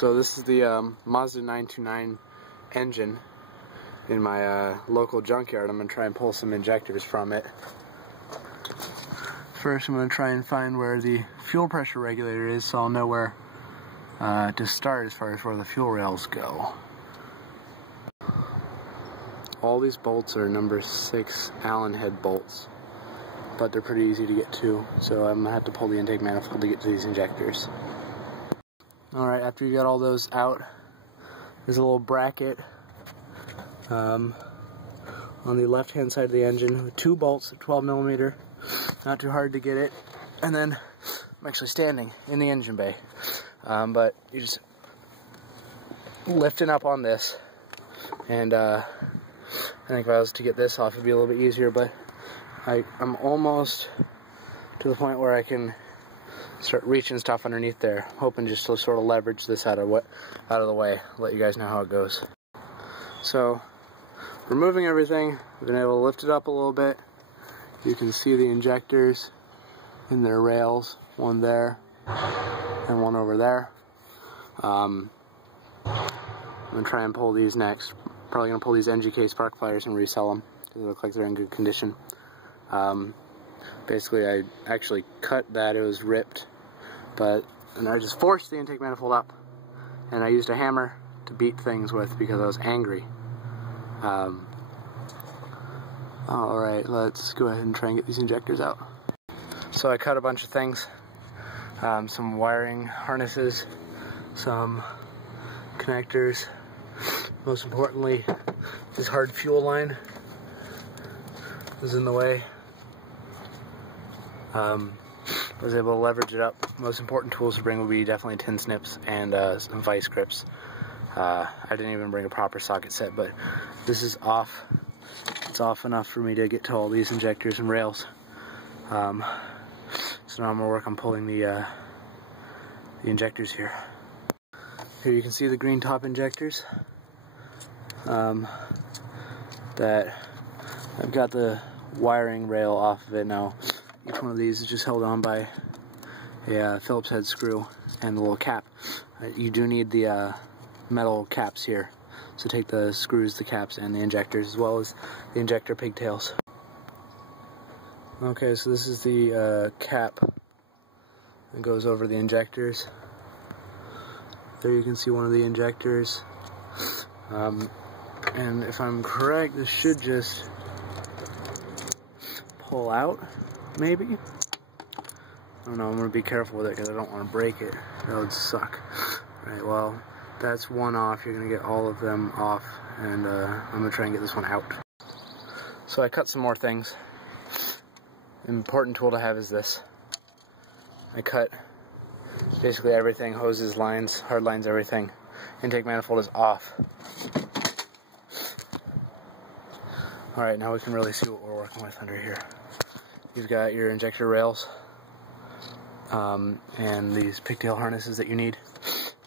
So this is the Mazda 929 engine in my local junkyard. I'm going to try and pull some injectors from it. First I'm going to try and find where the fuel pressure regulator is, so I'll know where to start as far as where the fuel rails go. All these bolts are number 6 Allen head bolts, but they're pretty easy to get to, so I'm going to have to pull the intake manifold to get to these injectors. Alright, after you got all those out, there's a little bracket on the left hand side of the engine with 2 bolts, 12mm, not too hard to get it. And then I'm actually standing in the engine bay, but you just lifting up on this, and I think if I was to get this off it'd be a little bit easier, but I'm almost to the point where I can start reaching stuff underneath there, hoping just to sort of leverage this out of the way, let you guys know how it goes. So, removing everything, I've been able to lift it up a little bit. You can see the injectors in their rails, one there and one over there. I'm going to try and pull these next. Probably going to pull these NGK spark pliers and resell them because they look like they're in good condition. Basically, I actually cut that, it was ripped, and I just forced the intake manifold up, and I used a hammer to beat things with because I was angry. Alright, let's go ahead and try and get these injectors out. So I cut a bunch of things, some wiring harnesses, some connectors, most importantly, this hard fuel line was in the way. I was able to leverage it up. Most important tools to bring would be definitely tin snips and some vice grips. I didn't even bring a proper socket set, but this is off. It's off enough for me to get to all these injectors and rails. So now I'm going to work on pulling the injectors here. Here you can see the green top injectors. That I've got the wiring rail off of it now. Each one of these is just held on by a Phillips head screw and the little cap. You do need the metal caps here, so take the screws, the caps, and the injectors, as well as the injector pigtails. Okay, so this is the cap that goes over the injectors. There you can see one of the injectors. And if I'm correct, this should just pull out, maybe? I don't know, I'm going to be careful with it because I don't want to break it. That would suck. Right, well, that's one off. You're going to get all of them off, and I'm going to try and get this one out. So I cut some more things. An important tool to have is this. I cut basically everything, hoses, lines, hard lines, everything. Intake manifold is off. Alright, now we can really see what we're working with under here. You've got your injector rails, and these pigtail harnesses that you need,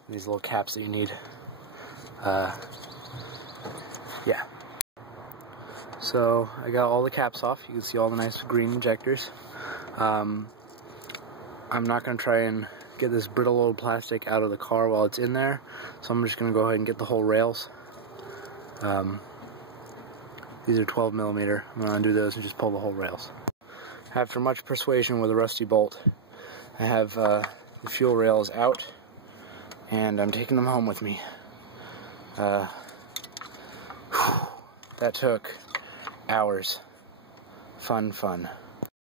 these little caps that you need. Yeah. So I got all the caps off. You can see all the nice green injectors. I'm not going to try and get this brittle old plastic out of the car while it's in there, so I'm just going to go ahead and get the whole rails. These are 12mm. I'm going to undo those and just pull the whole rails. After much persuasion with a rusty bolt, I have the fuel rails out, and I'm taking them home with me. That took hours. Fun.